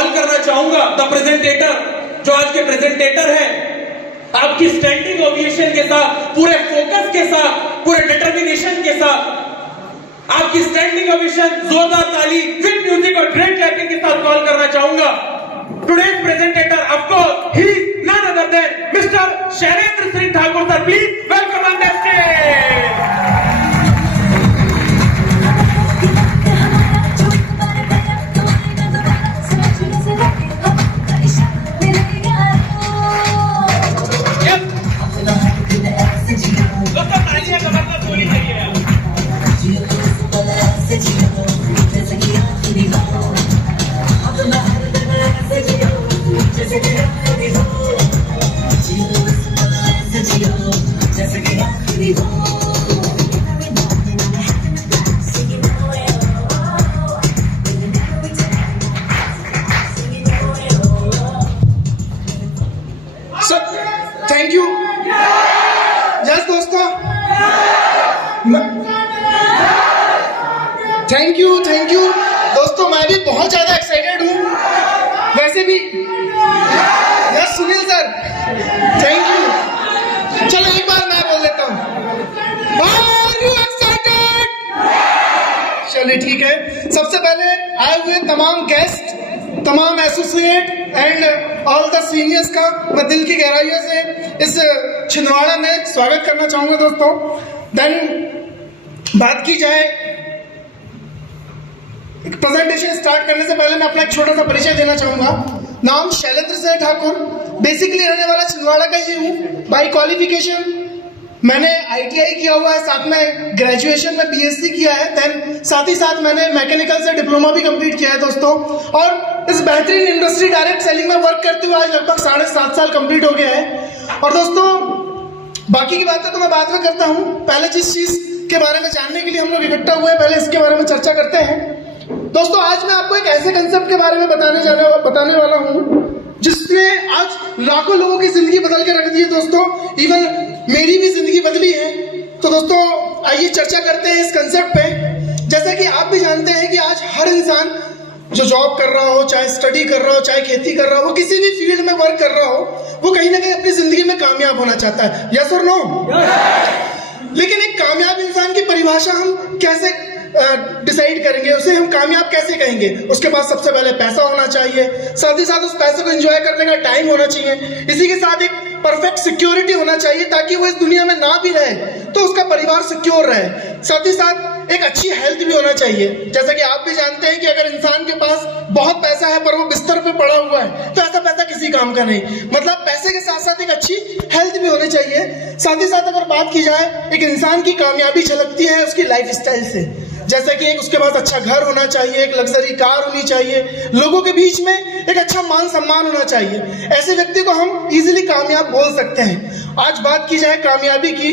Call करना चाहूंगा the presenter, जो आज के प्रेजेंटेटर है, आपकी स्टैंडिंग ओवेशन के साथ, पूरे फोकस के साथ, पूरे डिटर्मिनेशन के साथ, आपकी स्टैंडिंग ओवेशन, जोरदार ताली, विद म्यूजिक और ग्रेट क्लैपिंग के साथ कॉल करना चाहूंगा today's presenter, of course he is none other than mister Shailendra Singh Thakur sir. Please welcome on the stage. Thank you. Yes दोस्तों, थैंक यू दोस्तों, मैं भी बहुत ज्यादा एक्साइटेड हूँ वैसे भी। Yes Sunil sir, thank you. चलो एक बार मैं बोल देता हूँ, आर यू एक्साइटेड? चलिए ठीक है। सबसे पहले आए हुए तमाम गेस्ट, तमाम associate and all the seniors का मैं दिल की गहराइयों से इस छिंदवाड़ा में स्वागत करना चाहूंगा दोस्तों। देन बात की जाए, प्रेजेंटेशन स्टार्ट करने से पहले मैं अपना एक छोटा सा परिचय देना चाहूंगा। नाम शैलेंद्र सिंह ठाकुर, बेसिकली रहने वाला छिंदवाड़ा का ही हूँ। बाय क्वालिफिकेशन मैंने ITI किया हुआ है, साथ में ग्रेजुएशन में BSc किया है, देन साथ ही साथ मैंने मैकेनिकल से डिप्लोमा भी कंप्लीट किया है दोस्तों। और इस बेहतरीन इंडस्ट्री डायरेक्ट सेलिंग में वर्क करते हुए आज लगभग 7.5 साल कंप्लीट हो गया है। और दोस्तों बाकी की बातें तो मैं बाद में करता हूँ, पहले जिस चीज के बारे में जानने के लिए हम लोग इकट्ठा हुए हैं, पहले इसके बारे में चर्चा करते हैं। दोस्तों आज मैं आपको एक ऐसे कंसेप्ट के बारे में बताने वाला हूँ जिसने आज लाखों लोगों की जिंदगी बदल के रख दी है दोस्तों। इवन मेरी भी जिंदगी बदली है। तो दोस्तों आइए चर्चा करते हैं इस कंसेप्ट पे। जैसा कि आप भी जानते हैं कि आज हर इंसान जो जॉब कर रहा हो, चाहे स्टडी कर रहा हो, चाहे खेती कर रहा हो, किसी भी फील्ड में वर्क कर रहा हो, वो कहीं ना कहीं अपनी जिंदगी में कामयाब होना चाहता है। यस और नो? लेकिन एक कामयाब इंसान की परिभाषा हम कैसे डिसाइड करेंगे, उसे हम कामयाब कैसे कहेंगे? उसके पास सबसे पहले पैसा होना चाहिए, साथ ही साथ उस पैसे को एंजॉय करने का टाइम होना चाहिए, इसी के साथ एक परफेक्ट सिक्योरिटी होना चाहिए ताकि वो इस दुनिया में ना भी रहे तो उसका परिवार सिक्योर रहे, साथ ही साथ एक अच्छी हेल्थ भी होना चाहिए। जैसा कि आप भी जानते हैं कि अगर इंसान के पास बहुत पैसा है पर वो बिस्तर पे पड़ा हुआ है तो ऐसा पैसा किसी काम का नहीं। मतलब पैसे के साथ साथ एक अच्छी हेल्थ भी होनी चाहिए। साथ ही साथ अगर बात की जाए, एक इंसान की कामयाबी झलकती है उसकी लाइफ स्टाइल से। जैसा कि एक उसके पास अच्छा घर होना चाहिए, एक लग्जरी कार होनी चाहिए, लोगों के बीच में एक अच्छा मान सम्मान होना चाहिए। ऐसे व्यक्ति को हम इजीली कामयाब बोल सकते हैं। आज बात की जाए कामयाबी की,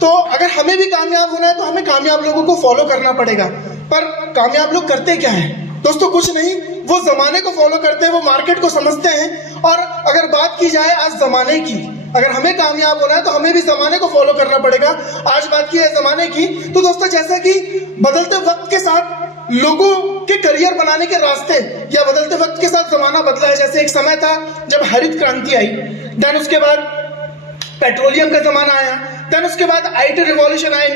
तो अगर हमें भी कामयाब होना है तो हमें कामयाब लोगों को फॉलो करना पड़ेगा। पर कामयाब लोग करते क्या है दोस्तों? कुछ नहीं, वो जमाने को फॉलो करते हैं, वो मार्केट को समझते हैं। और अगर बात की जाए आज जमाने की, अगर हमें कामयाब होना है तो हमें भी जमाने को फॉलो करना पड़ेगा। आज बात की है जमाने की, तो दोस्तों जैसा कि बदलते वक्त के साथ लोगों के करियर बनाने के रास्ते या बदलते वक्त के साथ जमाना बदला है। जैसे एक समय था जब हरित क्रांति आई, देन उसके बाद पेट्रोलियम का जमाना आया, देन उसके बाद IT रिवॉल्यूशन आया,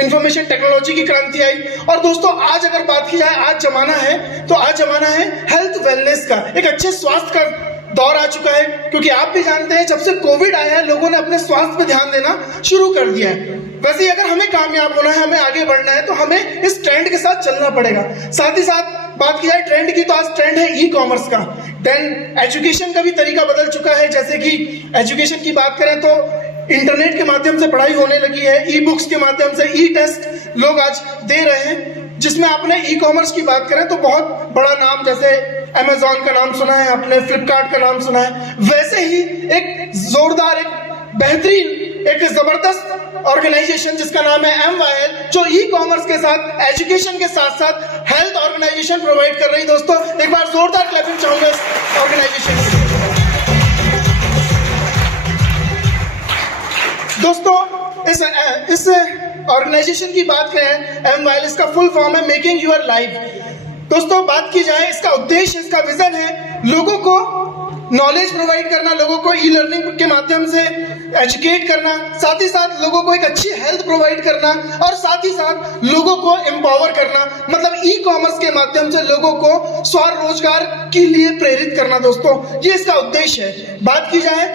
इंफॉर्मेशन टेक्नोलॉजी की क्रांति आई। और दोस्तों आज अगर बात की जाए, आज जमाना है तो आज जमाना है हेल्थ वेलनेस का, एक अच्छे स्वास्थ्य का दौर आ चुका है। क्योंकि आप भी जानते हैं जब से कोविड आया है लोगों ने अपने स्वास्थ्य पे ध्यान देना शुरू कर दिया है। वैसे ही अगर हमें कामयाब होना है, हमें आगे बढ़ना है तो हमें इस ट्रेंड के साथ चलना पड़ेगा। साथ ही साथ बात की जाए ट्रेंड की, तो आज ट्रेंड है ई-कॉमर्स का। देन एजुकेशन का भी तरीका बदल चुका है। जैसे कि एजुकेशन की बात करें तो इंटरनेट के माध्यम से पढ़ाई होने लगी है, ई-बुक्स के माध्यम से, ई-टेस्ट लोग आज दे रहे हैं। जिसमें आपने ई-कॉमर्स की बात करें तो बहुत बड़ा नाम, जैसे अमेजॉन का नाम सुना है आपने, फ्लिपकार्ट का नाम सुना है, वैसे ही एक जोरदार, एक बेहतरीन, एक जबरदस्त ऑर्गेनाइजेशन जिसका नाम है MYL, जो ई-कॉमर्स के साथ, एजुकेशन के साथ साथ हेल्थ ऑर्गेनाइजेशन प्रोवाइड कर रही। दोस्तों एक बार जोरदार क्लैपिंग चाहूंगा इस ऑर्गेनाइजेशन के लिए। दोस्तों इस ऑर्गेनाइजेशन की बात करें, MYL, इसका फुल फॉर्म है मेकिंग योर लाइफ। दोस्तों बात की जाए, इसका उद्देश्य, इसका विजन है लोगों को नॉलेज प्रोवाइड करना, लोगों को ई लर्निंग के माध्यम से एजुकेट करना, साथ ही साथ लोगों को एक अच्छी हेल्थ प्रोवाइड करना और साथ ही साथ लोगों को एम्पावर करना, मतलब ई कॉमर्स के माध्यम से लोगों को स्वरोजगार के लिए प्रेरित करना। दोस्तों ये इसका उद्देश्य है। बात की जाए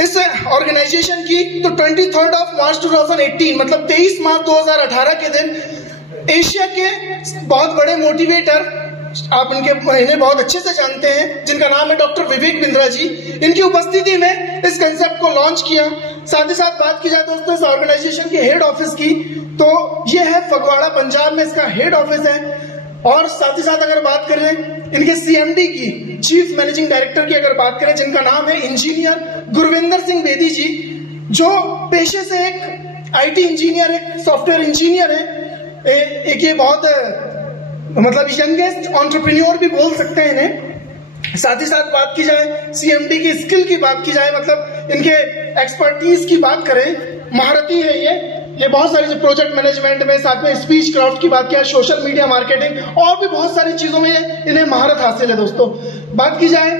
इस ऑर्गेनाइजेशन की तो 23 मार्च 2018 मतलब 23 मार्च 2018 के दिन एशिया के बहुत बड़े मोटिवेटर, आप इन्हें बहुत अच्छे से जानते हैं, जिनका नाम है डॉक्टर विवेक बिंद्रा जी, इनकी उपस्थिति में इस कंसेप्ट को लॉन्च किया। साथ ही साथ बात की जाए दोस्तों इस ऑर्गेनाइजेशन के हेड ऑफिस की, तो ये है फगवाड़ा, पंजाब में इसका हेड ऑफिस है। और साथ ही साथ अगर बात करें इनके सीएमडी की, चीफ मैनेजिंग डायरेक्टर की अगर बात करें, जिनका नाम है इंजीनियर गुरविंदर सिंह बेदी जी, जो पेशे से एक आईटी इंजीनियर, एक सॉफ्टवेयर इंजीनियर है, एक ये बहुत मतलब यंगेस्ट एंटरप्रेन्योर भी बोल सकते हैं इन्हें। साथ ही साथ बात की जाए सीएमडी की स्किल की बात की जाए, मतलब इनके एक्सपर्टीज की बात करें, महारथी है ये बहुत सारी जो प्रोजेक्ट मैनेजमेंट में, साथ में स्पीच क्राफ्ट की बात किया, सोशल मीडिया मार्केटिंग और भी बहुत सारी चीजों में इन्हें महारत हासिल है। दोस्तों बात की जाए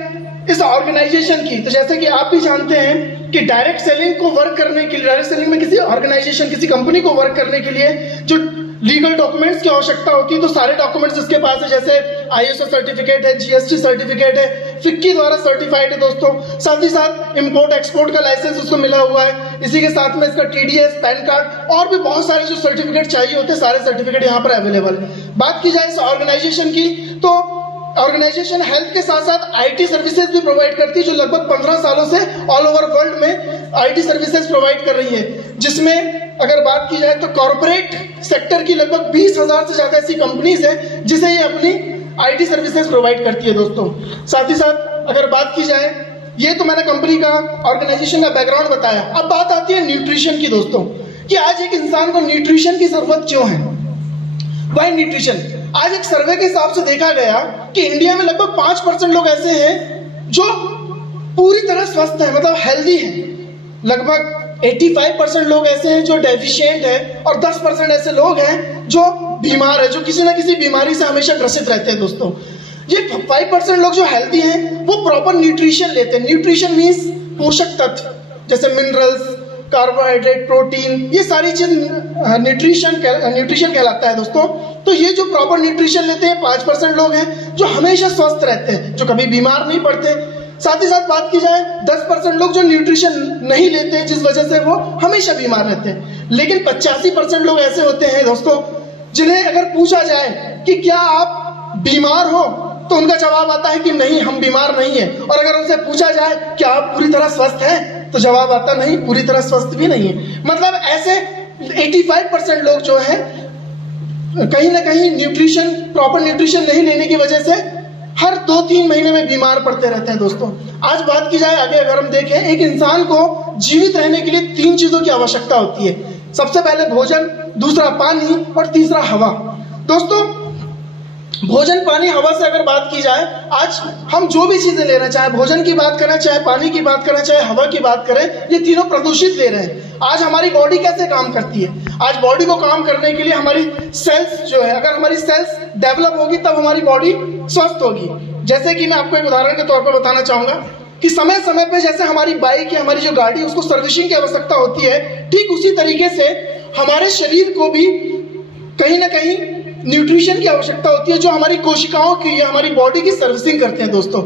इस ऑर्गेनाइजेशन की, तो जैसे कि आप भी जानते हैं कि डायरेक्ट सेलिंग को वर्क करने के लिए, डायरेक्ट सेलिंग में किसी ऑर्गेनाइजेशन, किसी कंपनी को वर्क करने के लिए जो लीगल डॉक्यूमेंट्स की आवश्यकता होती है, तो सारे डॉक्यूमेंट्स इसके पास है, जैसे आईएसओ सर्टिफिकेट है, जीएसटी सर्टिफिकेट है, फिक्की द्वारा सर्टिफाइड है। दोस्तों साथ ही साथ इंपोर्ट एक्सपोर्ट का लाइसेंस उसको मिला हुआ है, इसी के साथ में इसका टीडीएस, पैन कार्ड और भी बहुत सारे जो सर्टिफिकेट चाहिए होते हैं, सारे सर्टिफिकेट यहाँ पर अवेलेबल है। बात की जाए इस ऑर्गेनाइजेशन की, तो ऑर्गेनाइजेशन हेल्थ के साथ साथ आईटी सर्विसेज भी प्रोवाइड करती है, जो लगभग 15 सालों से ऑल ओवर वर्ल्ड में आईटी सर्विसेज प्रोवाइड कर रही है, जिसमें अगर बात की जाए तो कॉर्पोरेट सेक्टर की लगभग 20,000 से ज्यादा ऐसी कंपनीज है जिसे ये अपनी आईटी सर्विसेज प्रोवाइड करती है। दोस्तों साथ ही साथ अगर बात की जाए, ये तो मैंने कंपनी का, ऑर्गेनाइजेशन का बैकग्राउंड बताया। अब बात आती है न्यूट्रिशन की दोस्तों, कि आज एक इंसान को न्यूट्रिशन की जरूरत क्यों है, वाई न्यूट्रिशन। आज एक सर्वे के हिसाब से देखा गया कि इंडिया में लगभग 5% लोग ऐसे हैं जो पूरी तरह स्वस्थ हैं, मतलब हेल्दी हैं। लगभग 85% लोग ऐसे हैं जो डेफिशिएंट है और 10% ऐसे लोग हैं जो बीमार है, जो किसी ना किसी बीमारी से हमेशा ग्रसित रहते हैं। दोस्तों ये 5% लोग जो हेल्दी हैं वो प्रॉपर न्यूट्रिशन लेते हैं। न्यूट्रिशन मीन्स पोषक तत्व, जैसे मिनरल्स, कार्बोहाइड्रेट, प्रोटीन, ये सारी चीज न्यूट्रिशन कहलाता है। दोस्तों तो ये जो प्रॉपर न्यूट्रिशन लेते हैं 5% लोग हैं जो हमेशा स्वस्थ रहते हैं, जो कभी बीमार नहीं पड़ते। साथ ही साथ बात की जाए 10% लोग जो न्यूट्रिशन नहीं लेते हैं, जिस वजह से वो हमेशा बीमार रहते हैं। लेकिन 85% लोग ऐसे होते हैं दोस्तों, जिन्हें अगर पूछा जाए कि क्या आप बीमार हो, तो उनका जवाब आता है कि नहीं, हम बीमार नहीं है। और अगर उनसे पूछा जाए क्या आप पूरी तरह स्वस्थ हैं, तो जवाब आता नहीं, पूरी तरह स्वस्थ भी नहीं है। मतलब ऐसे 85% लोग जो है कहीं ना कहीं न्यूट्रिशन, प्रॉपर न्यूट्रिशन नहीं लेने की वजह से हर 2-3 महीने में बीमार पड़ते रहते हैं। दोस्तों आज बात की जाए आगे, अगर हम देखें, एक इंसान को जीवित रहने के लिए 3 चीजों की आवश्यकता होती है। सबसे पहले भोजन, दूसरा पानी और तीसरा हवा। दोस्तों भोजन, पानी, हवा से अगर बात की जाए, आज हम जो भी चीजें ले रहे हैं, चाहे भोजन की बात करें, चाहे पानी की बात करें, चाहे हवा की बात करें, ये तीनों प्रदूषित ले रहे हैं। आज हमारी बॉडी कैसे काम करती है, आज बॉडी को काम करने के लिए हमारी सेल्स जो है, अगर हमारी सेल्स डेवलप होगी तब हमारी बॉडी स्वस्थ होगी। जैसे कि मैं आपको एक उदाहरण के तौर पर बताना चाहूंगा कि समय समय पे जैसे हमारी बाइक या हमारी जो गाड़ी, उसको सर्विसिंग की आवश्यकता होती है, ठीक उसी तरीके से हमारे शरीर को भी कहीं ना कहीं न्यूट्रिशन की आवश्यकता होती है, जो हमारी कोशिकाओं की या हमारी बॉडी की सर्विसिंग करते हैं। दोस्तों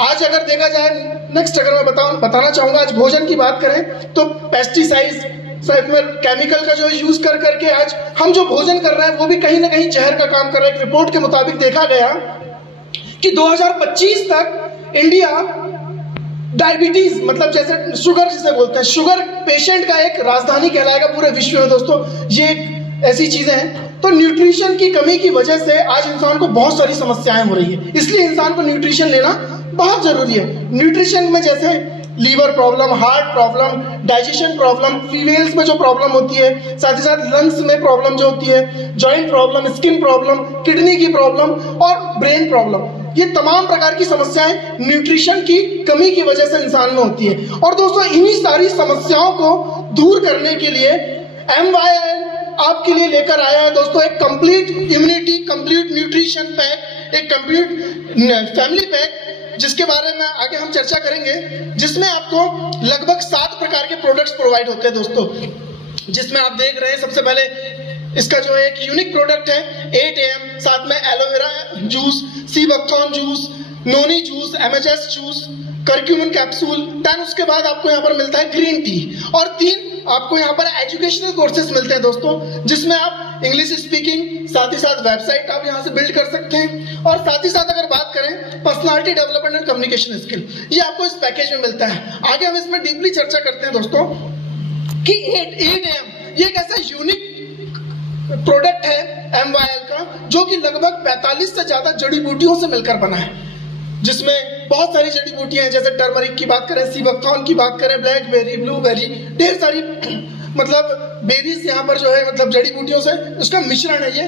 आज अगर देखा जाए, नेक्स्ट अगर मैं बताना चाहूंगा, आज भोजन की बात करें तो पेस्टिसाइड्स, केमिकल का जो यूज कर करके आज हम जो भोजन कर रहे हैं वो भी कहीं ना कहीं जहर का काम कर रहा है। एक रिपोर्ट के मुताबिक देखा गया कि 2025 तक इंडिया डायबिटीज, मतलब जैसे शुगर जिसे बोलते हैं, शुगर पेशेंट का एक राजधानी कहलाएगा पूरे विश्व में। दोस्तों ये ऐसी चीजें हैं। तो न्यूट्रिशन की कमी की वजह से आज इंसान को बहुत सारी समस्याएं हो रही है, इसलिए इंसान को न्यूट्रिशन लेना बहुत जरूरी है। न्यूट्रिशन में जैसे liver problem, heart problem, digestion problem, females में जो प्रॉब्लम होती है, साथ ही साथ लंग्स में प्रॉब्लम जो होती है, joint problem, skin problem, kidney की प्रॉब्लम और ब्रेन प्रॉब्लम, ये तमाम प्रकार की समस्याएं न्यूट्रिशन की कमी की वजह से इंसान में होती है। और दोस्तों इन्हीं सारी समस्याओं को दूर करने के लिए MYIL आपके लिए लेकर आया है दोस्तों एक complete immunity, complete nutrition pack, एक कंप्लीट फैमिली पैक, जिसके बारे में आगे हम चर्चा करेंगे, जिसमें आपको लगभग 7 प्रकार के प्रोडक्ट्स प्रोवाइड होते हैं दोस्तों। जिसमें आप देख रहे हैं सबसे पहले इसका जो एक यूनिक प्रोडक्ट है 8 AM, साथ में aloe vera juice, sea buckthorn juice, noni juice, MHS juice, curcumin capsule. Then उसके बाद आपको यहाँ पर मिलता है ग्रीन टी, और 3 आपको यहाँ पर एजुकेशनल कोर्सेज मिलते हैं दोस्तों, जिसमें आप इंग्लिश स्पीकिंग, साथ ही साथ वेबसाइट आप यहाँ से बिल्ड कर सकते हैं, और साथ ही साथ अगर बात करें personality development and communication skill, ये आपको इस पैकेज में मिलता है। आगे हम इसमें डीपली चर्चा करते हैं दोस्तों कि 8 AM ये एक ऐसा यूनिक प्रोडक्ट है MYL का, जो कि लगभग 45 से ज्यादा जड़ी बूटियों से मिलकर बना है, जिसमें बहुत सारी जड़ी बूटियां हैं, जैसे टर्मरिक की बात करें, सी बकथॉर्न की बात करें, ब्लैकबेरी, ब्लूबेरी, ढेर सारी मतलब बेरीज यहाँ पर जो है मतलब जड़ी बूटियों से उसका मिश्रण है ये।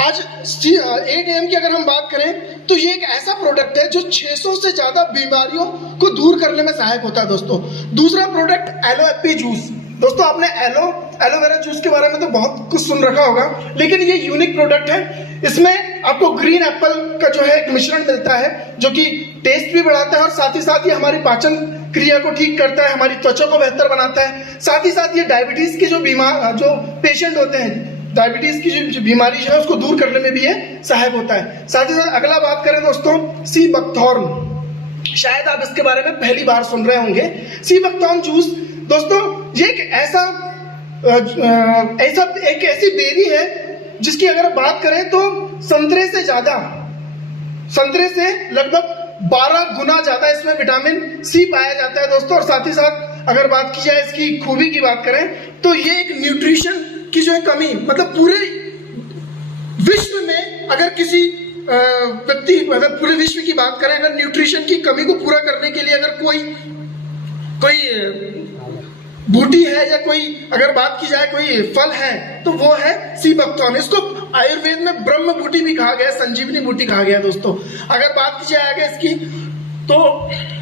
आज 8 AM की अगर हम बात करें तो ये एक ऐसा प्रोडक्ट है जो 600 से ज्यादा बीमारियों को दूर करने में सहायक होता है दोस्तों। दूसरा प्रोडक्ट एलोएपी जूस। दोस्तों आपने एलोवेरा जूस के बारे में तो बहुत कुछ सुन रखा होगा, लेकिन ये यूनिक प्रोडक्ट है। इसमें आपको ग्रीन एप्पल का जो है एक मिश्रण मिलता है, जो कि टेस्ट भी बढ़ाता है, और साथ ही साथ ये हमारी पाचन क्रिया को ठीक करता है, हमारी त्वचा को बेहतर बनाता है। साथ ही साथ ये डायबिटीज के जो पेशेंट होते हैं, डायबिटीज की जो बीमारी है उसको दूर करने में भी ये सहायक होता है। साथ ही साथ अगला बात करें दोस्तों सी बकथॉर्न, शायद आप इसके बारे में पहली बार सुन रहे होंगे। सी बकथॉर्न जूस दोस्तों ये एक एक ऐसी बेरी है जिसकी अगर बात करें तो संतरे से लगभग 12 गुना ज्यादा इसमें विटामिन सी पाया जाता है दोस्तों। और साथ ही साथ अगर बात की जाए इसकी खूबी की बात करें तो ये एक न्यूट्रिशन की जो है कमी, मतलब पूरे विश्व में अगर किसी व्यक्ति, मतलब पूरे विश्व की बात करें, अगर न्यूट्रिशन की कमी को पूरा करने के लिए अगर कोई बूटी है या कोई अगर बात की जाए कोई फल है तो वो है सी बकथॉर्न। इसको आयुर्वेद में ब्रह्म बूटी भी कहा गया, संजीवनी बूटी कहा गया दोस्तों। अगर बात की जाए आगे इसकी तो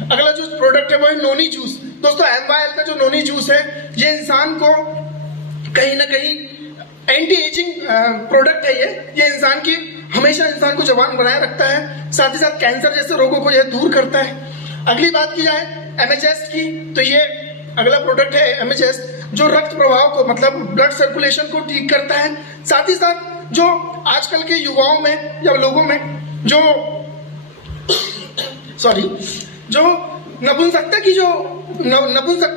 अगला जो प्रोडक्ट है वो है नोनी जूस। दोस्तों MYL का जो नोनी जूस है ये इंसान को कहीं ना कहीं एंटी एजिंग प्रोडक्ट है। ये इंसान की हमेशा इंसान को जवान बनाए रखता है, साथ ही साथ कैंसर जैसे रोगों को यह दूर करता है। अगली बात की जाए MHS की तो ये अगला प्रोडक्ट है MHS, जो रक्त प्रवाह को मतलब ब्लड सर्कुलेशन को ठीक करता है। साथ ही साथ जो आजकल के युवाओं में या लोगों में जो नपुंसकता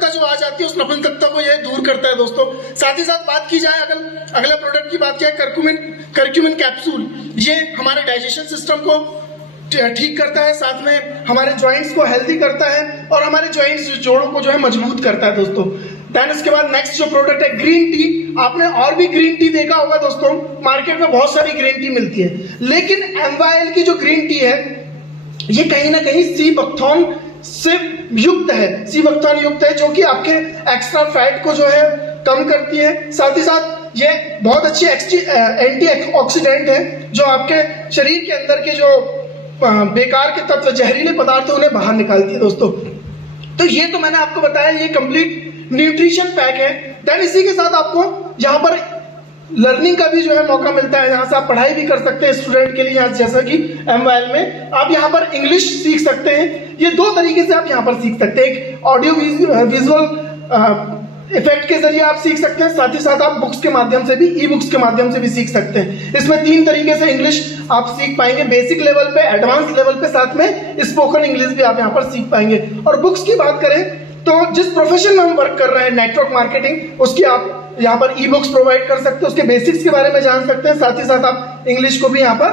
जो आ जाती है उस नपुंसकता को यह दूर करता है दोस्तों। साथ ही साथ बात की जाए अगला प्रोडक्ट की बात किया कर्क्यूमिन कैप्सूल, ये हमारे डाइजेशन सिस्टम को ठीक करता है, साथ में हमारे जॉइंट्स को हेल्दी करता है और हमारे जॉइंट्स जोड़ों को जो है मजबूत करता है दोस्तों। देन इसके बाद नेक्स्ट जो प्रोडक्ट है ग्रीन टी। आपने और भी ग्रीन टी देखा होगा दोस्तों, मार्केट में बहुत सारी ग्रीन टी मिलती है, लेकिन MYL की जो ग्रीन टी है ये कहीं ना कहीं सी बकथॉर्न से युक्त है, जो कि आपके एक्स्ट्रा फैट को जो है कम करती है। साथ ही साथ ये बहुत अच्छी एंटी ऑक्सीडेंट है, जो आपके शरीर के अंदर के जो बेकार के तत्व, जहरीले पदार्थ उन्हें बाहर निकालती है दोस्तों। तो ये तो मैंने आपको बताया ये कंप्लीट न्यूट्रिशन पैक है। देन इसी के साथ आपको यहाँ पर लर्निंग का भी जो है मौका मिलता है, यहाँ से आप पढ़ाई भी कर सकते हैं स्टूडेंट के लिए। यहाँ जैसा कि MYL में आप यहाँ पर इंग्लिश सीख सकते हैं। ये 2 तरीके से आप यहाँ पर सीख सकते हैं, एक ऑडियो विजुअल इफेक्ट के जरिए आप सीख सकते हैं, साथ ही साथ आप बुक्स के माध्यम से भी, ई बुक्स के माध्यम से भी सीख सकते हैं। इसमें 3 तरीके से इंग्लिश आप सीख पाएंगे, बेसिक लेवल पे, एडवांस लेवल पे, साथ में स्पोकन इंग्लिश भी आप यहाँ पर सीख पाएंगे। और बुक्स की बात करें तो जिस प्रोफेशन में हम वर्क कर रहे हैं नेटवर्क मार्केटिंग, उसकी आप यहाँ पर ई बुक्स प्रोवाइड कर सकते हैं, उसके बेसिक्स के बारे में जान सकते हैं, साथ ही साथ आप इंग्लिश को भी यहाँ पर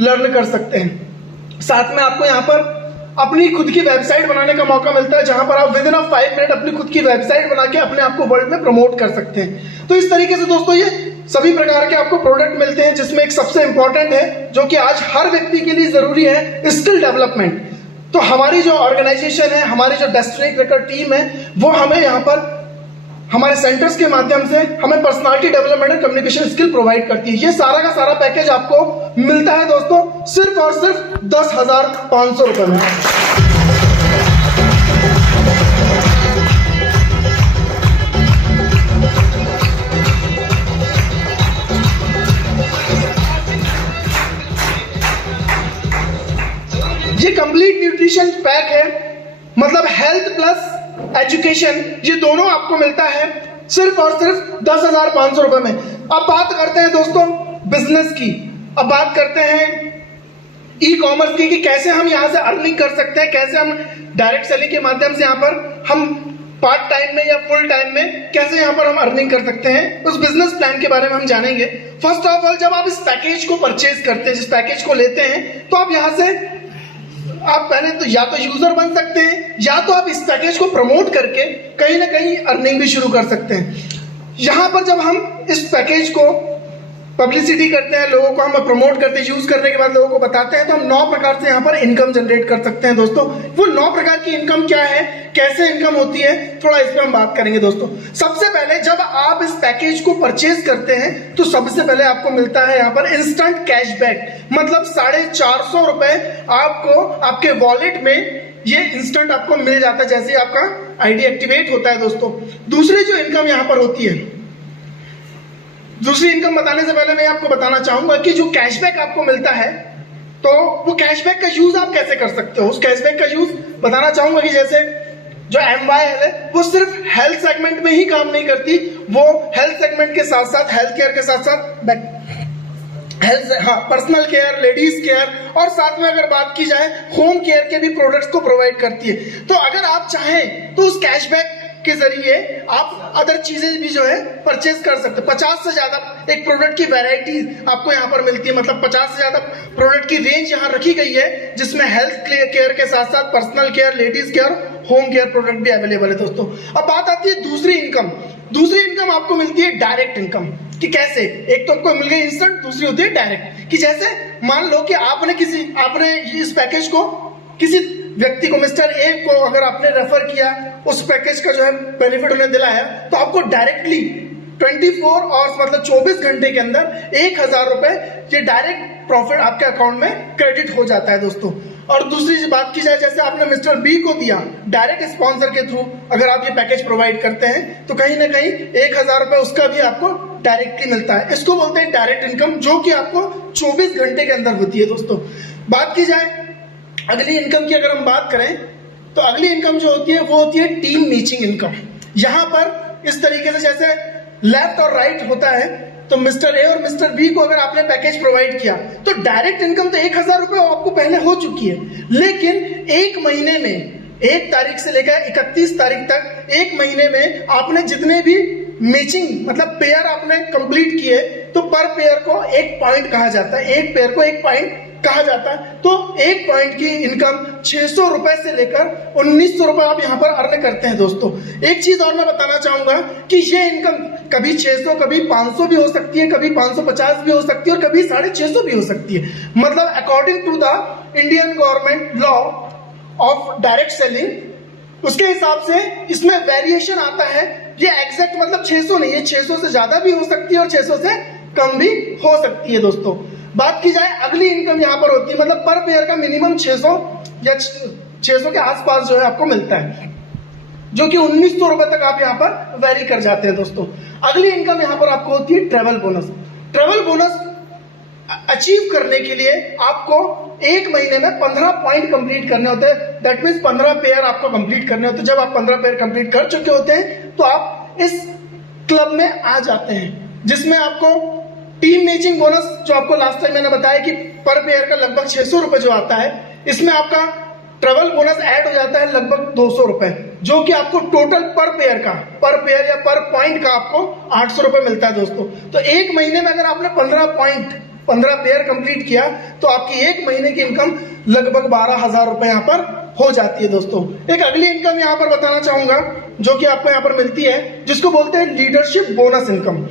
लर्न कर सकते हैं। साथ में आपको यहाँ पर अपनी खुद की वेबसाइट बनाने का मौका मिलता है, जहां पर आप विद इन 5 मिनट अपनी खुद की वेबसाइट बना के अपने आप को वर्ल्ड में प्रमोट कर सकते हैं। तो इस तरीके से दोस्तों ये सभी प्रकार के आपको प्रोडक्ट मिलते हैं, जिसमें एक सबसे इंपॉर्टेंट है जो कि आज हर व्यक्ति के लिए जरूरी है, स्किल डेवलपमेंट। तो हमारी जो ऑर्गेनाइजेशन है, हमारी जो डेस्टिनी क्रिकेट टीम है, वो हमें यहाँ पर हमारे सेंटर्स के माध्यम से हमें personality development and communication skill provide करती है। ये सारा का सारा पैकेज आपको मिलता है दोस्तों सिर्फ और सिर्फ 10,500 रुपए में। ये कंप्लीट न्यूट्रिशन पैक है, मतलब हेल्थ प्लस एजुकेशन, ये दोनों आपको मिलता है सिर्फ और सिर्फ 10,500 रुपए में। अब बात करते हैं दोस्तों बिजनेस की, अब बात करते हैं ई कॉमर्स की कि कैसे हम यहां से अर्निंग कर सकते हैं, कैसे हम डायरेक्ट सेलिंग के माध्यम से यहां पर हम पार्ट टाइम में या फुल टाइम में कैसे यहां पर हम अर्निंग कर सकते हैं, उस बिजनेस प्लान के बारे में हम जानेंगे। फर्स्ट ऑफ ऑल, जब आप इस पैकेज को परचेज करते हैं, जिस पैकेज को लेते हैं, तो आप यहां से आप पहले तो या तो यूजर बन सकते हैं या तो आप इस पैकेज को प्रमोट करके कहीं ना कहीं अर्निंग भी शुरू कर सकते हैं। यहां पर जब हम इस पैकेज को पब्लिसिटी करते हैं, लोगों को हम प्रमोट करते हैं, यूज करने के बाद लोगों को बताते हैं, तो हम 9 प्रकार से यहाँ पर इनकम जनरेट कर सकते हैं दोस्तों। वो 9 प्रकार की इनकम क्या है, कैसे इनकम होती है, थोड़ा इस पे हम बात करेंगे दोस्तों। सबसे पहले जब आप इस पैकेज को परचेज करते हैं तो सबसे पहले आपको मिलता है यहाँ पर इंस्टेंट कैशबैक, मतलब 450 रुपए आपको आपके वॉलेट में ये इंस्टेंट आपको मिल जाता है जैसे ही आपका आईडी एक्टिवेट होता है दोस्तों। दूसरी जो इनकम यहाँ पर होती है, दूसरी इनकम बताने से पहले मैं आपको बताना चाहूंगा कि जो कैशबैक आपको मिलता है, तो वो कैशबैक का यूज आप कैसे कर सकते हो। उस कैशबैक का यूज बताना चाहूंगा कि जैसे जो MYL है वो सिर्फ हेल्थ सेगमेंट में ही काम नहीं करती, वो हेल्थ सेगमेंट के साथ साथ हेल्थ केयर के साथ साथ हेल्थ, हाँ, पर्सनल केयर, लेडीज केयर और साथ में अगर बात की जाए होम केयर के भी प्रोडक्ट्स को प्रोवाइड करती है। तो अगर आप चाहें तो उस कैशबैक के जरिए आप अदर चीजें भी जो है परचेज कर सकते हैं। 50 से ज्यादा एक प्रोडक्ट की वैरायटी आपको यहाँ पर मिलती है, मतलब 50 से ज्यादा प्रोडक्ट की रेंज यहाँ रखी गई है, जिसमें हेल्थ केयर के साथ साथ personal care, ladies care, home care product भी अवेलेबल है दोस्तों। अब बात आती है दूसरी इनकम। दूसरी इनकम आपको मिलती है डायरेक्ट इनकम, कि कैसे, एक तो आपको मिल गई इंस्टेंट, दूसरी होती है डायरेक्ट, कि जैसे मान लो कि आपने इस पैकेज को किसी व्यक्ति को, मिस्टर ए को अगर आपने रेफर किया, उस पैकेज का जो है बेनिफिट उन्हें दिलाया, तो आपको डायरेक्टली 24 आवर्स मतलब 24 घंटे के अंदर 1,000 रुपए ये डायरेक्ट प्रॉफिट आपके अकाउंट में क्रेडिट हो जाता है दोस्तों। और दूसरी बात की जाए, जैसे आपने मिस्टर बी को दिया डायरेक्ट स्पॉन्सर के थ्रू, अगर आप ये पैकेज प्रोवाइड करते हैं तो कहीं ना कहीं 1,000 रुपए उसका भी आपको डायरेक्टली मिलता है। इसको बोलते हैं डायरेक्ट इनकम, जो कि आपको 24 घंटे के अंदर होती है दोस्तों। बात की जाए अगली इनकम की, अगर हम बात करें तो अगली इनकम जो होती है वो होती है टीम मैचिंग इनकम। यहां पर इस तरीके से जैसे लेफ्ट और राइट होता है, तो मिस्टर ए और मिस्टर बी को अगर आपने पैकेज प्रोवाइड किया तो डायरेक्ट इनकम तो 1,000 रुपए आपको पहले हो चुकी है, लेकिन एक महीने में 1 तारीख से लेकर 31 तारीख तक 1 महीने में आपने जितने भी मैचिंग मतलब पेयर आपने कंप्लीट किए, तो पर पेयर को 1 पॉइंट कहा जाता है, एक पेयर को 1 पॉइंट कहा जाता है। तो 1 पॉइंट की इनकम 600 रुपए से लेकर 1,900 रुपए आप यहां पर अर्न करते हैं दोस्तों। एक चीज और मैं बताना चाहूंगा कि ये इनकम कभी 600, कभी 500 भी हो सकती है, कभी 550 भी हो सकती है और कभी 650 भी हो सकती है। मतलब according to the Indian government law of direct selling, उसके हिसाब से इसमें वेरिएशन आता है। ये एग्जैक्ट मतलब 600 नहीं है, 600 से ज्यादा भी हो सकती है और 600 से कम भी हो सकती है दोस्तों। बात की जाए अगली इनकम यहां पर होती है, मतलब पर पेयर का मिनिमम 600 या 600 के आसपास जो है आपको मिलता है, जो कि 1,900 रुपए तक आप यहां पर वेरी कर जाते हैं दोस्तों। अगली इनकम यहां पर आपको होती है travel bonus. Travel bonus achieve करने के लिए आपको 1 महीने में 15 पॉइंट कंप्लीट करने होते हैं। दैट मीन्स 15 पेयर आपको कंप्लीट करने होते हैं। जब आप 15 पेयर कंप्लीट कर चुके होते हैं तो आप इस क्लब में आ जाते हैं, जिसमें आपको टीम मैचिंग बोनस, जो आपको लास्ट टाइम मैंने बताया कि पर पेयर का लगभग 600 रुपए जो आता है, इसमें आपका ट्रेवल बोनस ऐड हो जाता है लगभग 200 रुपए, जो कि आपको टोटल पर पेयर या पर पॉइंट का आपको 800 रुपए मिलता है दोस्तों। तो 1 महीने में अगर आपने 15 पेयर कंप्लीट किया तो आपकी 1 महीने की इनकम लगभग 12,000 रुपए यहाँ पर हो जाती है दोस्तों। एक अगली इनकम यहाँ पर बताना चाहूंगा जो कि आपको यहाँ पर मिलती है, जिसको बोलते हैं लीडरशिप बोनस इनकम।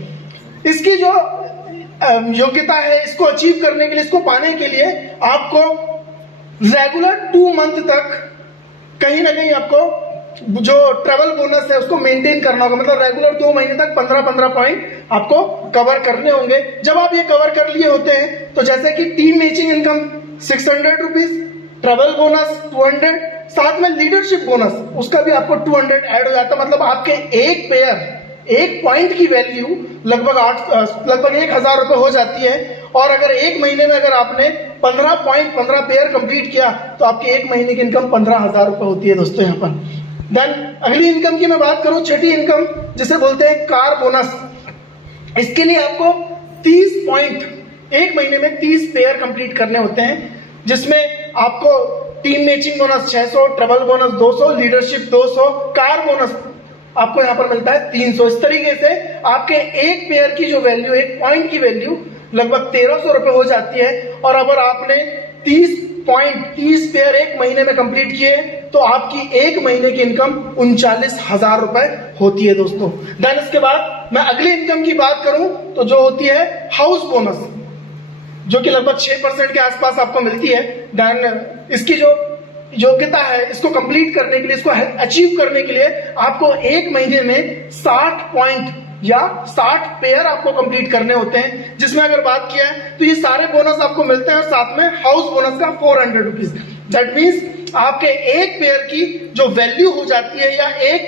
इसकी जो योग्यता है, इसको अचीव करने के लिए, इसको पाने के लिए आपको रेगुलर 2 मंथ तक कहीं ना कहीं आपको जो ट्रेवल बोनस है उसको मेंटेन करना होगा। मतलब रेगुलर 2 महीने तक 15 पॉइंट आपको कवर करने होंगे। जब आप ये कवर कर लिए होते हैं तो जैसे कि team matching income 600 rupees, travel bonus 200, साथ में लीडरशिप बोनस उसका भी आपको 200 ऐड हो जाता है। मतलब आपके एक पेयर 1 पॉइंट की वैल्यू लगभग 1,000 रुपए हो जाती है। और अगर एक महीने में अगर आपने 15 पेयर कंप्लीट किया तो आपकी एक महीने की इनकम 15,000 रुपए होती है दोस्तों यहाँ पर। देन अगली इनकम की मैं बात करूं, छठी इनकम जिसे बोलते हैं कार बोनस। इसके लिए आपको 30 पॉइंट एक महीने में 30 पेयर कंप्लीट करने होते हैं, जिसमें आपको team matching bonus 600, travel bonus 200, leadership 200, car bonus आपको यहाँ पर मिलता है 300। इस तरीके से आपके एक पेयर की जो वैल्यू, एक पॉइंट की वैल्यू लगभग 1300 रुपए हो जाती है। और अगर आपने 30 पेयर एक महीने में कंप्लीट किए तो आपकी एक महीने की इनकम 39,000 रुपए होती है दोस्तों। देन इसके बाद मैं अगली इनकम की बात करूं तो जो होती है हाउस बोनस, जो कि लगभग 6% के आसपास आपको मिलती है। देन इसकी जो योग्यता है, इसको कंप्लीट करने के लिए, इसको अचीव करने के लिए आपको एक महीने में 60 पॉइंट या 60 पेयर आपको कंप्लीट करने होते हैं, जिसमें अगर बात किया है तो ये सारे बोनस आपको मिलते हैं और साथ में हाउस बोनस का 400 रुपीज। दैट मीन्स आपके एक पेयर की जो वैल्यू हो जाती है या एक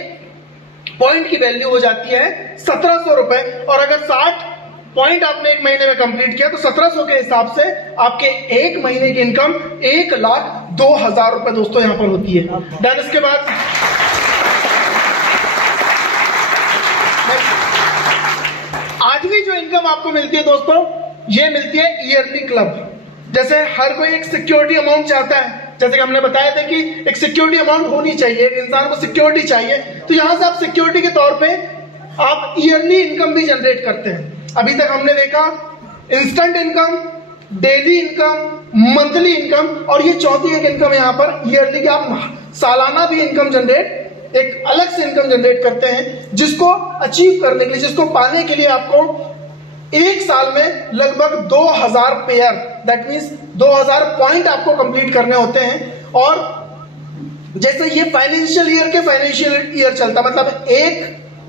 पॉइंट की वैल्यू हो जाती है 1700 रुपए, और अगर 60 पॉइंट आपने एक महीने में कंप्लीट किया तो 1700 के हिसाब से आपके एक महीने की इनकम 1,02,000 रुपए दोस्तों यहां पर होती है। देन इसके बाद आठवीं जो इनकम आपको मिलती है दोस्तों, ये मिलती है ईयरली क्लब। जैसे हर कोई एक सिक्योरिटी अमाउंट चाहता है, जैसे कि हमने बताया था कि एक सिक्योरिटी अमाउंट होनी चाहिए, एक इंसान को सिक्योरिटी चाहिए, तो यहां से आप सिक्योरिटी के तौर पे आप ईयरली इनकम भी जनरेट करते हैं। अभी तक हमने देखा instant income, daily income, monthly income, और ये चौथी एक इनकम यहां पर ईयरली की आप सालाना भी इनकम जनरेट, एक अलग से इनकम जनरेट करते हैं, जिसको अचीव करने के लिए, जिसको पाने के लिए आपको एक साल में लगभग 2000 पेयर, दैट मीन्स 2000 पॉइंट आपको कंप्लीट करने होते हैं। और जैसे ये फाइनेंशियल ईयर चलता, मतलब 1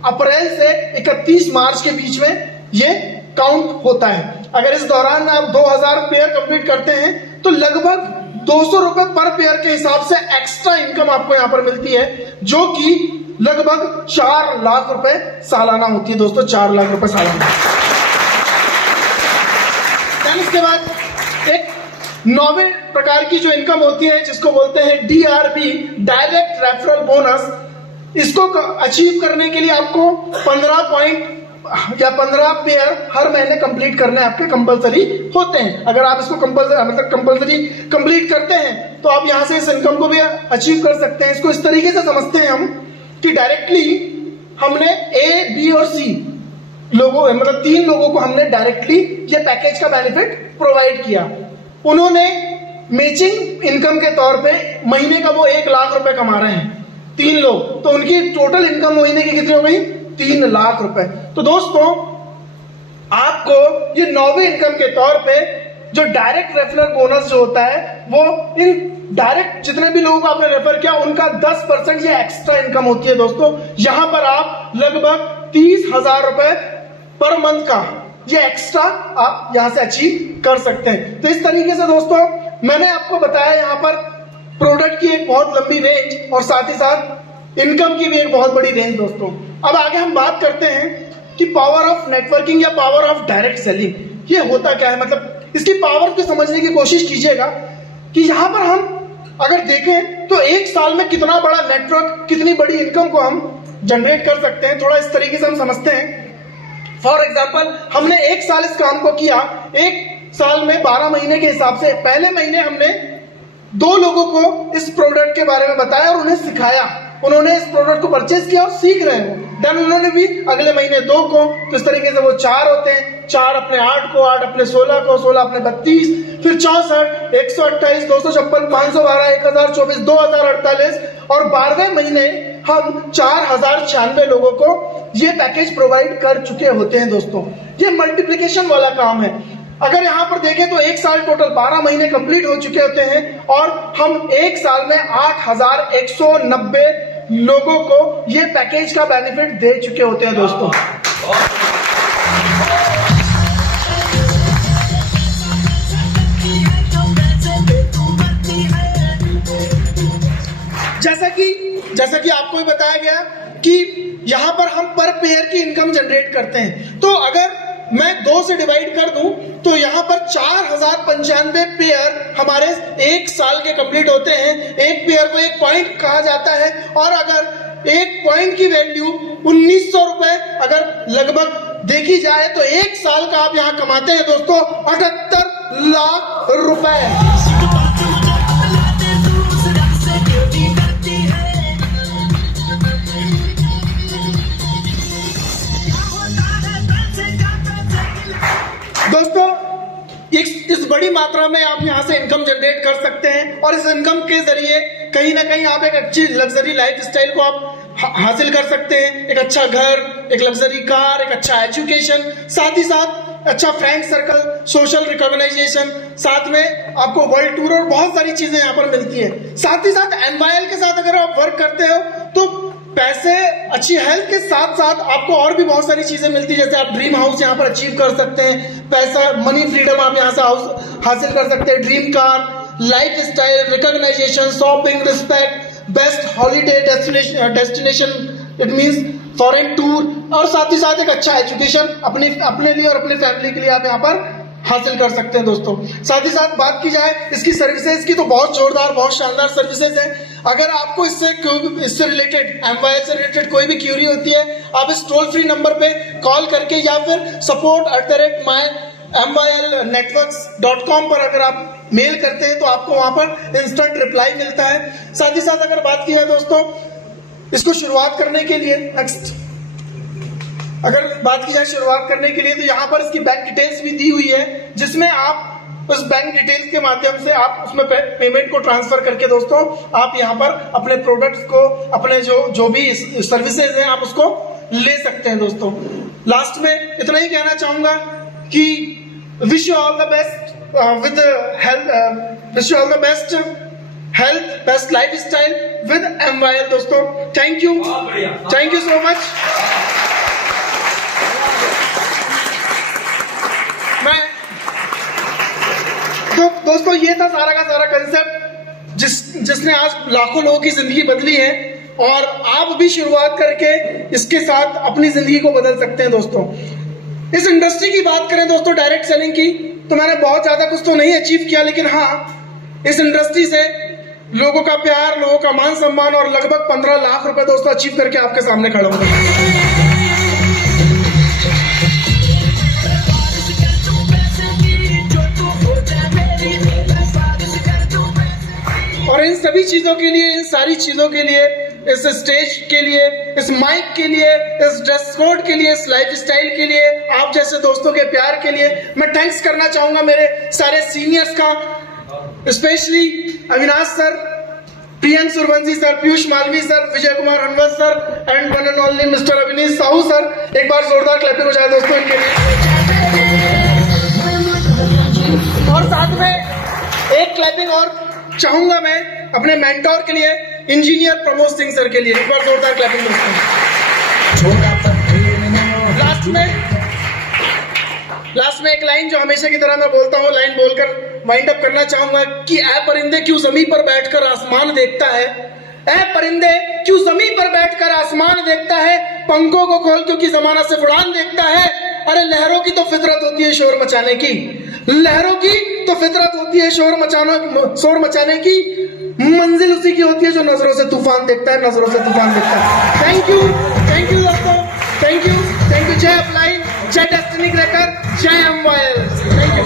अप्रैल से 31 मार्च के बीच में ये काउंट होता है। अगर इस दौरान आप 2000 पेयर कंप्लीट करते हैं तो लगभग 200 रुपए पर पेयर के हिसाब से एक्स्ट्रा इनकम आपको यहां पर मिलती है, जो कि लगभग 4 लाख रुपए सालाना होती है दोस्तों, 4 लाख रुपए सालाना। इसके बाद एक 9वें प्रकार की जो इनकम होती है, जिसको बोलते हैं DRB, डायरेक्ट रेफरल बोनस। इसको अचीव करने के लिए आपको 15 पॉइंट या 15 पेयर हर महीने कंप्लीट करने आपके कंपलसरी होते हैं। अगर आप इसको कंपलसरी कंप्लीट करते हैं तो आप यहां से इस इनकम को भी अचीव कर सकते हैं। इसको इस तरीके से समझते हैं हम कि डायरेक्टली हमने A, B और C लोगों, मतलब 3 लोगों को हमने डायरेक्टली ये पैकेज का बेनिफिट प्रोवाइड किया। उन्होंने मैचिंग इनकम के तौर पे महीने का वो 1 लाख रुपए कमा रहे हैं, 3 लोग, तो उनकी टोटल इनकम महीने की कितनी हो गई? 3 लाख रुपए। तो दोस्तों आपको ये 9वीं इनकम के तौर पे जो डायरेक्ट रेफरल बोनस जो होता है, वो इन डायरेक्ट जितने भी लोगों को आपने रेफर किया उनका 10% ये एक्स्ट्रा इनकम होती है दोस्तों। यहां पर आप लगभग 30,000 रुपए पर मंथ का ये एक्स्ट्रा आप यहां से अचीव कर सकते हैं। तो इस तरीके से दोस्तों मैंने आपको बताया यहां पर प्रोडक्ट की एक बहुत लंबी रेंज और साथ ही साथ इनकम की भी एक बहुत बड़ी रेंज दोस्तों। अब आगे हम बात करते हैं कि पावर ऑफ नेटवर्किंग या पावर ऑफ डायरेक्ट सेलिंग ये होता क्या है, मतलब इसकी पावर को समझने की कोशिश कीजिएगा कि यहां पर हम अगर देखें तो एक साल में कितना बड़ा नेटवर्क, कितनी बड़ी इनकम को हम जनरेट कर सकते हैं। थोड़ा इस तरीके से हम समझते हैं। फॉर एग्जाम्पल हमने 1 साल इस काम को किया, 1 साल में 12 महीने के हिसाब से पहले महीने हमने 2 लोगों को इस प्रोडक्ट के बारे में बताया और उन्हें सिखाया, उन्होंने इस प्रोडक्ट को परचेज किया और सीख रहे हैं। देन उन्होंने भी अगले महीने 2 को, तो इस तरीके से वो 4 होते हैं, 4 अपने 8 को, 8 अपने 16 को, 16 अपने 32, फिर 64, 128, 256, 512, 1024, 2048 और 12वें महीने हम 4096 लोगों को ये पैकेज प्रोवाइड कर चुके होते हैं दोस्तों। ये मल्टीप्लिकेशन वाला काम है। अगर यहां पर देखें तो 1 साल टोटल 12 महीने कंप्लीट हो चुके होते हैं और हम 1 साल में 8190 लोगों को ये पैकेज का बेनिफिट दे चुके होते हैं दोस्तों। जैसा कि आपको भी बताया गया कि यहां पर हम पर पेयर की इनकम जनरेट करते हैं। तो अगर मैं 2 से डिवाइड कर दूं तो यहाँ पर 4095 पेयर हमारे 1 साल के कंप्लीट होते हैं। एक पेयर को 1 पॉइंट कहा जाता है, और अगर 1 पॉइंट की वैल्यू 1900 रुपए अगर लगभग देखी जाए तो 1 साल का आप यहाँ कमाते हैं दोस्तों 78 लाख रुपए। दोस्तों इस बड़ी मात्रा में आप यहाँ से इनकम जनरेट कर सकते हैं, और इस इनकम के जरिए कहीं ना कहीं आप एक अच्छी लग्जरी लाइफ स्टाइल को आप हासिल कर सकते हैं। एक अच्छा घर, एक लग्जरी कार, एक अच्छा एजुकेशन, साथ ही साथ अच्छा फ्रेंड सर्कल, सोशल रिकॉग्नाइजेशन, साथ में आपको वर्ल्ड टूर और बहुत सारी चीजें यहाँ पर मिलती हैं। साथ ही साथ एनवाईएल के साथ अगर आप वर्क करते हो तो पैसे, अच्छी हेल्थ के साथ साथ आपको और भी बहुत सारी चीजें मिलती है, जैसे आप ड्रीम हाउस यहाँ पर अचीव कर सकते हैं, पैसा, मनी फ्रीडम आप यहाँ से हासिल कर सकते हैं, dream car, life style, recognization, shopping, respect, best holiday destination, it means foreign tour, और साथ ही साथ एक अच्छा एजुकेशन अपने लिए और अपनी फैमिली के लिए आप यहाँ पर हासिल कर सकते हैं दोस्तों। साथ ही साथ बात की जाए इसकी सर्विसेज की तो बहुत जोरदार, बहुत शानदार सर्विसेज है। अगर आपको इससे रिलेटेड, एमवाईएल से रिलेटेड कोई भी क्यूरी होती है, आप इस टोल फ्री नंबर पे कॉल करके या फिर support@mylnetworks.com पर अगर आप मेल करते हैं तो आपको वहां पर इंस्टेंट रिप्लाई मिलता है। साथ ही साथ अगर बात की है दोस्तों इसको शुरुआत करने के लिए, अगर बात की जाए शुरुआत करने के लिए, तो यहाँ पर इसकी बैंक डिटेल्स भी दी हुई है, जिसमें आप उस बैंक डिटेल्स के माध्यम से आप उसमें पेमेंट को ट्रांसफर करके दोस्तों आप यहाँ पर अपने प्रोडक्ट्स को, अपने जो भी सर्विसेज हैं आप उसको ले सकते हैं दोस्तों। लास्ट में इतना ही कहना चाहूंगा कि wish you all the best with health, wish you all the best health, best lifestyle with MYL दोस्तों। Thank you so much. तो दोस्तों ये था सारा का सारा कंसेप्ट जिसने आज लाखों लोगों की जिंदगी बदली है, और आप भी शुरुआत करके इसके साथ अपनी जिंदगी को बदल सकते हैं दोस्तों। इस इंडस्ट्री की बात करें दोस्तों, डायरेक्ट सेलिंग की, तो मैंने बहुत ज्यादा कुछ तो नहीं अचीव किया, लेकिन हाँ इस इंडस्ट्री से लोगों का प्यार, लोगों का मान सम्मान और लगभग 15 लाख रुपए दोस्तों अचीव करके आपके सामने खड़ा हूं। और इन सभी चीजों के लिए, इन सारी चीजों के लिए, इस स्टेज के लिए, इस माइक के लिए, इस ड्रेस कोड के लिए, इस लाइफ स्टाइल के लिए, आप जैसे दोस्तों के प्यार के लिए मैं थैंक्स करना चाहूंगा मेरे सारे सीनियर्स का, specially Avinash sir, Priyank Suryavanshi sir, Piyush Malvi sir, Vijay Kumar Hanwat sir, and one and only mister Avinish Sahu sir. एक बार जोरदार क्लैपिंग हो जाए दोस्तों इनके लिए। और साथ में एक क्लैपिंग और चाहूंगा मैं अपने मेंटोर के लिए, इंजीनियर प्रमोद सिंह सर के लिए। एक बार जोरदार क्लैपिंग दोस्तों। लास्ट में एक लाइन जो हमेशा की तरह मैं बोलता हूँ, लाइन बोलकर वाइंड अप करना चाहूंगा कि ऐ परिंदे क्यों जमीन पर बैठकर आसमान देखता है, ऐ परिंदे क्यों जमीन पर बैठकर आसमान देखता है, पंखों को खोल क्योंकि जमाना से उड़ान देखता है। अरे लहरों की तो फितरत होती है शोर मचाने की, लहरों की तो फितरत होती है शोर मचाने की, मंजिल उसी की होती है जो नजरों से तूफान देखता है, नजरों से तूफान देखता है। थैंक यू दोस्तों, थैंक यू। जय अपलाइन, जय डेस्टिनी क्रैकर, जय एमवाईएल। Thank you.